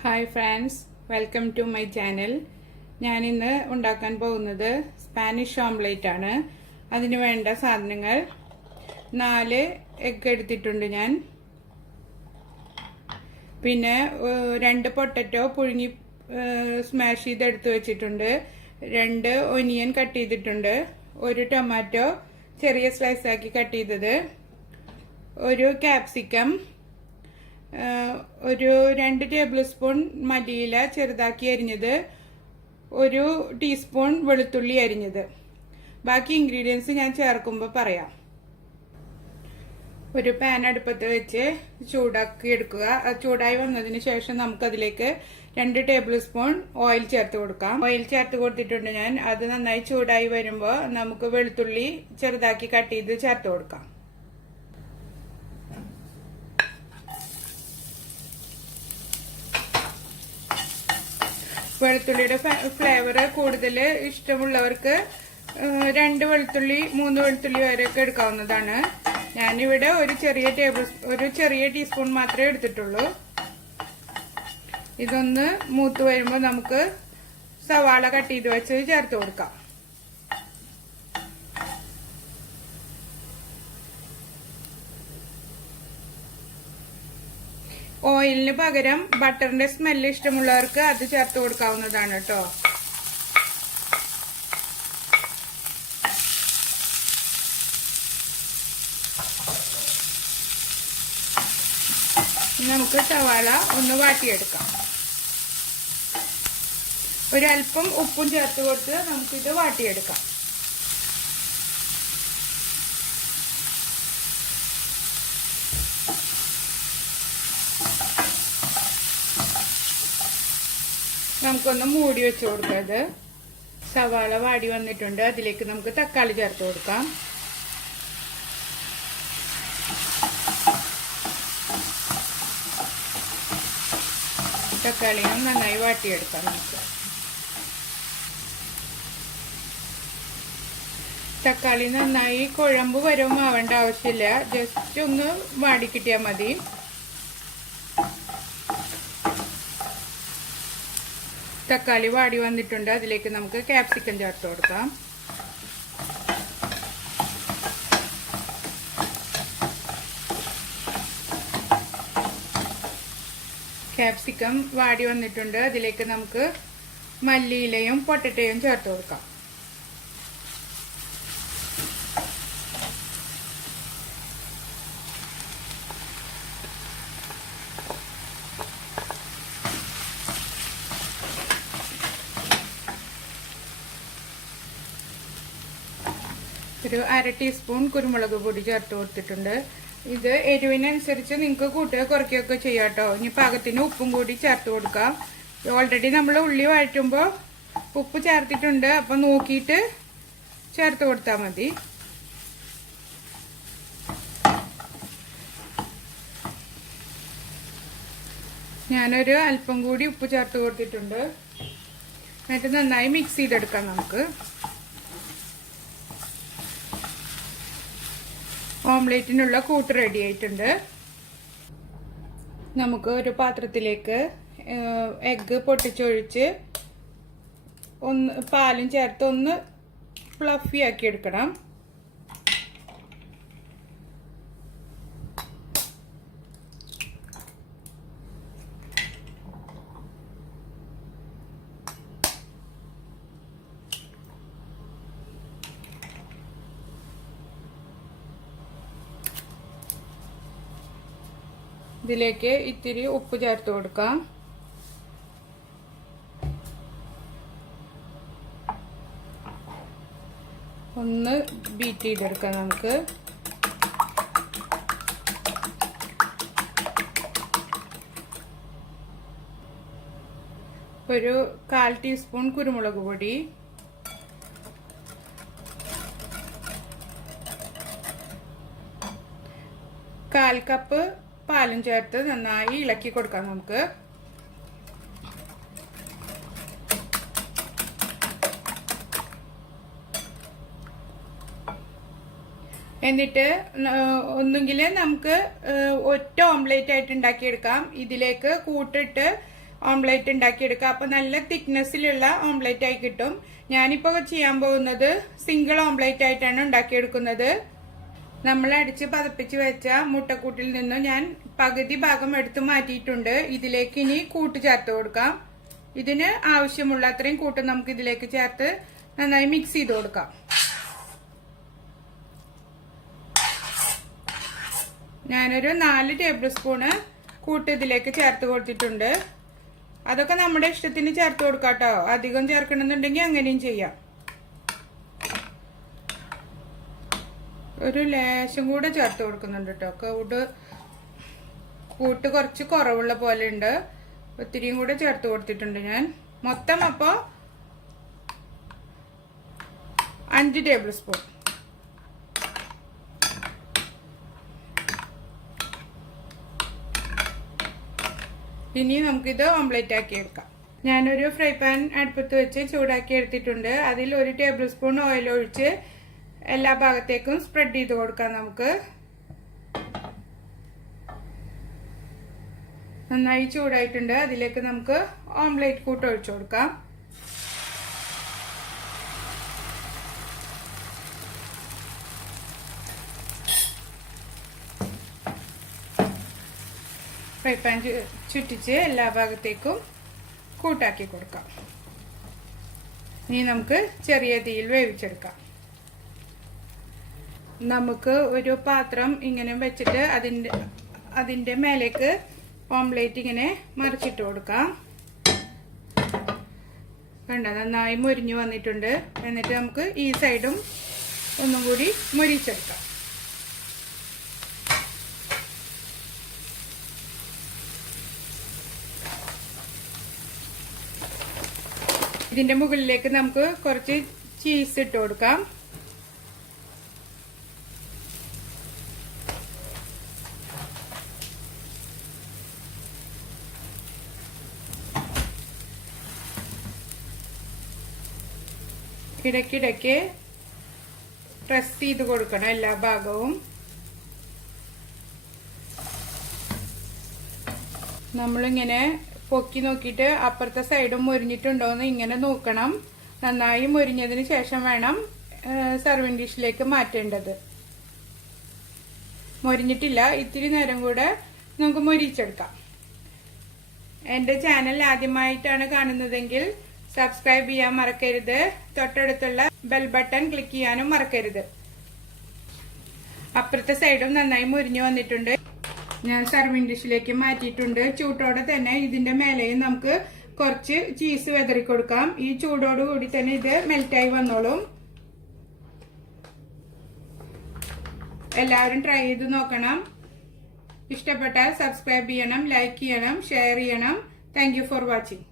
Hi friends, welcome to my channel. ഞാനിന്ന് ഉണ്ടാക്കാൻ പോകുന്നത് സ്പാനിഷ് ഓംലേറ്റ് ആണ്. അതിന് വേണ്ട സാധനങ്ങൾ: 4 എഗ്ഗ് എടുത്തിട്ടുണ്ട് ഞാൻ. പിന്നെ 2 പൊട്ടറ്റോ പുഴുങ്ങി സ്മാഷ് ചെയ്തെടുത്ത് വെച്ചിട്ടുണ്ട്. 2 ഒനിയൻ കട്ട് ചെയ്തിട്ടുണ്ട്. 1 ടൊമാറ്റോ ചെറിയ സ്ലൈസ് ആക്കി കട്ട് ചെയ്തത്. 1 ക്യാപ്സിക്കം. 2 ടേബിൾ സ്പൂൺ മല്ലിയില ചെറുതാക്കി അരിഞ്ഞത്. 1 ടീസ്പൂൺ വെളുത്തുള്ളി അരിഞ്ഞത്. ബാക്കി ഇൻഗ്രീഡിയൻസ് ഞാൻ ചേർക്കുമ്പോൾ പറയാം. ഒരു പാൻ അടുപ്പത്ത് വെച്ച് ചൂടാക്കി എടുക്കുക. ചൂടായി വന്നതിന് ശേഷം നമുക്കതിലേക്ക് 2 ടേബിൾ സ്പൂൺ ഓയിൽ ചേർത്ത് കൊടുക്കാം. ഓയിൽ ചേർത്ത് കൊടുത്തിട്ടുണ്ട് ഞാൻ. അത് നന്നായി ചൂടായി വരുമ്പോൾ നമുക്ക് വെളുത്തുള്ളി ചെറുതാക്കി കട്ട് ചെയ്ത് ചേർത്ത് കൊടുക്കാം. വെളുത്തുള്ളിയുടെ ഫ്ലേവർ കൂടുതൽ ഇഷ്ടമുള്ളവർക്ക് 2 വെളുത്തുള്ളി 3 വെളുത്തുള്ളി വരെയൊക്കെ എടുക്കാവുന്നതാണ്. ഞാനിവിടെ ഒരു ചെറിയ ടീസ്പൂൺ മാത്രമേ എടുത്തിട്ടുള്ളൂ. ഇതൊന്ന് മൂത്ത് വരുമ്പോൾ നമുക്ക് സവാള കട്ട് ചെയ്ത് വെച്ച് ചേർത്ത് കൊടുക്കാം. ഓയിലിന് പകരം ബട്ടറിന്റെ സ്മെല്ല് ഇഷ്ടമുള്ളവർക്ക് അത് ചേർത്ത് കൊടുക്കാവുന്നതാണ് കേട്ടോ. നമുക്ക് സവാള ഒന്ന് വാട്ടിയെടുക്കാം. ഒരല്പം ഉപ്പും ചേർത്ത് കൊടുത്ത് നമുക്കിത് വാട്ടിയെടുക്കാം. നമുക്കൊന്ന് മൂടി വെച്ച് കൊടുക്കരുത്. സവാള വാടി വന്നിട്ടുണ്ട്. അതിലേക്ക് നമുക്ക് തക്കാളി ചേർത്ത് കൊടുക്കാം. തക്കാളിയും നന്നായി വാട്ടിയെടുക്കാം. നമുക്ക് തക്കാളി നന്നായി കുഴമ്പ് വരവും ആവേണ്ട ആവശ്യമില്ല. ജസ്റ്റ് ഒന്ന് വാടി കിട്ടിയാൽ മതി. തക്കാളി വാടി വന്നിട്ടുണ്ട്. അതിലേക്ക് നമുക്ക് ക്യാപ്സിക്കം ചേർത്ത് കൊടുക്കാം. ക്യാപ്സിക്കം വാടി വന്നിട്ടുണ്ട്. അതിലേക്ക് നമുക്ക് മല്ലിയിലയും പൊട്ടറ്റയും ചേർത്ത് കൊടുക്കാം. ഒരു 1/2 ടീസ്പൂൺ കുരുമുളക് പൊടി ചേർത്ത് കൊടുത്തിട്ടുണ്ട്. ഇത് എരിവിനനുസരിച്ച് നിങ്ങൾക്ക് കൂട്ടുക കുറയ്ക്കുകയൊക്കെ ചെയ്യാം കേട്ടോ. ഇനി പാകത്തിന് ഉപ്പും കൂടി ചേർത്ത് കൊടുക്കാം. ഓൾറെഡി നമ്മൾ ഉള്ളി വഴറ്റുമ്പോൾ ഉപ്പ് ചേർത്തിട്ടുണ്ട്. അപ്പം നോക്കിയിട്ട് ചേർത്ത് കൊടുത്താൽ മതി. ഞാനൊരു അല്പം കൂടി ഉപ്പ് ചേർത്ത് കൊടുത്തിട്ടുണ്ട്. എന്നിട്ട് നന്നായി മിക്സ് ചെയ്തെടുക്കാം നമുക്ക്. ഓംലേറ്റിനുള്ള കൂട്ട് റെഡി ആയിട്ടുണ്ട്. നമുക്ക് ഒരു പാത്രത്തിലേക്ക് എഗ്ഗ് പൊട്ടിച്ചൊഴിച്ച് പാലും ചേർത്ത് ഒന്ന് ഫ്ലഫി ആക്കി എടുക്കണം. ഇതിലേക്ക് ഇത്തിരി ഉപ്പ് ചേർത്ത് കൊടുക്കാം. ഒന്ന് ബീറ്റ് ചെയ്തെടുക്കാം നമുക്ക്. ഒരു 1/4 ടീസ്പൂൺ കുരുമുളക് പൊടി, കാൽ കപ്പ് പാലും ചേർത്ത് നന്നായി ഇളക്കി കൊടുക്കാം നമുക്ക്. എന്നിട്ട് ഒന്നുകിൽ നമുക്ക് ഒറ്റ ഓംലേറ്റ് ആയിട്ട് ഉണ്ടാക്കിയെടുക്കാം. ഇതിലേക്ക് കൂട്ടിട്ട് ഓംലെറ്റ് ഉണ്ടാക്കിയെടുക്കാം. അപ്പൊ നല്ല തിക്നെസ്സിലുള്ള ഓംലെറ്റ് ആയി കിട്ടും. ഞാനിപ്പോ ചെയ്യാൻ പോകുന്നത് സിംഗിൾ ഓംലെറ്റ് ആയിട്ടാണ് ഉണ്ടാക്കിയെടുക്കുന്നത്. നമ്മൾ അടിച്ച് പതപ്പിച്ച് വെച്ച മുട്ടക്കൂട്ടിൽ നിന്നും ഞാൻ പകുതി ഭാഗം എടുത്തു മാറ്റിയിട്ടുണ്ട്. ഇതിലേക്ക് ഇനി കൂട്ട് ചേർത്ത് കൊടുക്കാം. ഇതിന് ആവശ്യമുള്ള അത്രയും കൂട്ട് നമുക്ക് ഇതിലേക്ക് ചേർത്ത് നന്നായി മിക്സ് ചെയ്ത് കൊടുക്കാം. ഞാനൊരു 4 ടേബിൾ സ്പൂണ് കൂട്ട് ഇതിലേക്ക് ചേർത്ത് കൊടുത്തിട്ടുണ്ട്. അതൊക്കെ നമ്മുടെ ഇഷ്ടത്തിന് ചേർത്ത് കൊടുക്കാം കേട്ടോ. അധികം ചേർക്കണമെന്നുണ്ടെങ്കിൽ അങ്ങനെയും ചെയ്യാം. ഒരു ലേശം കൂടെ ചേർത്ത് കൊടുക്കുന്നുണ്ട് കേട്ടോ. കൂട്ട് കുറച്ച് കുറവുള്ള പോലെ ഉണ്ട്. ഒത്തിരിയും കൂടെ ചേർത്ത് കൊടുത്തിട്ടുണ്ട് ഞാൻ. മൊത്തം അപ്പോൾ 5 ടേബിൾ സ്പൂൺ. ഇനി നമുക്കിത് ഓംലെറ്റ് ആക്കി എടുക്കാം. ഞാനൊരു ഫ്രൈ പാൻ അടുപ്പത്ത് വെച്ച് ചൂടാക്കി എടുത്തിട്ടുണ്ട്. അതിൽ 1 ടേബിൾ സ്പൂൺ ഓയിൽ ഒഴിച്ച് എല്ലാ ഭാഗത്തേക്കും സ്പ്രെഡ് ചെയ്ത് കൊടുക്കാം. നമുക്ക് നന്നായി ചൂടായിട്ടുണ്ട്. അതിലേക്ക് നമുക്ക് ഓംലെറ്റ് കൂട്ട് ഒഴിച്ചു കൊടുക്കാം. ഫ്രൈ പാൻ ചുറ്റിച്ച് എല്ലാ ഭാഗത്തേക്കും കൂട്ടാക്കി കൊടുക്കാം. ഇനി നമുക്ക് ചെറിയ തീയിൽ വേവിച്ചെടുക്കാം. നമുക്ക് ഒരു പാത്രം ഇങ്ങനെ വെച്ചിട്ട് അതിന്റെ മേലേക്ക് ഓംലെറ്റ് ഇങ്ങനെ മറിച്ചിട്ട് കൊടുക്കാം. കണ്ടോ, നന്നായി മുരിഞ്ഞു വന്നിട്ടുണ്ട്. എന്നിട്ട് നമുക്ക് ഈ സൈഡും ഒന്നും കൂടി മുരിച്ചെടുക്കാം. ഇതിന്റെ മുകളിലേക്ക് നമുക്ക് കുറച്ച് ചീസ് ഇട്ട് കൊടുക്കാം. ഇടയ്ക്കിടയ്ക്ക് പ്രസ് ചെയ്ത് കൊടുക്കണം എല്ലാ ഭാഗവും. നമ്മളിങ്ങനെ പൊക്കി നോക്കിയിട്ട് അപ്പുറത്തെ സൈഡും മുരിഞ്ഞിട്ടുണ്ടോന്ന് ഇങ്ങനെ നോക്കണം. നന്നായി മുരിഞ്ഞതിന് ശേഷം വേണം സർവിംഗ് ഡിഷിലേക്ക് മാറ്റേണ്ടത്. മുരിഞ്ഞിട്ടില്ല, ഇത്തിരി നേരം കൂടെ നമുക്ക് മുരിച്ചെടുക്കാം. എന്റെ ചാനൽ ആദ്യമായിട്ടാണ് കാണുന്നതെങ്കിൽ സബ്സ്ക്രൈബ് ചെയ്യാൻ മറക്കരുത്. തൊട്ടടുത്തുള്ള ബെൽ ബട്ടൺ ക്ലിക്ക് ചെയ്യാനും മറക്കരുത്. അപ്പുറത്തെ സൈഡും നന്നായി മുരിഞ്ഞു വന്നിട്ടുണ്ട്. ഞാൻ സർവിംഗ് ഡിഷിലേക്ക് മാറ്റിയിട്ടുണ്ട്. ചൂട്ടോടെ തന്നെ ഇതിന്റെ മേലെയും നമുക്ക് കുറച്ച് ചീസ് വെതറി കൊടുക്കാം. ഈ ചൂടോട് കൂടി തന്നെ ഇത് മെൽറ്റായി വന്നോളും. എല്ലാവരും ട്രൈ ചെയ്ത് നോക്കണം. ഇഷ്ടപ്പെട്ടാൽ സബ്സ്ക്രൈബ് ചെയ്യണം, ലൈക്ക് ചെയ്യണം, ഷെയർ ചെയ്യണം. Thank you for watching.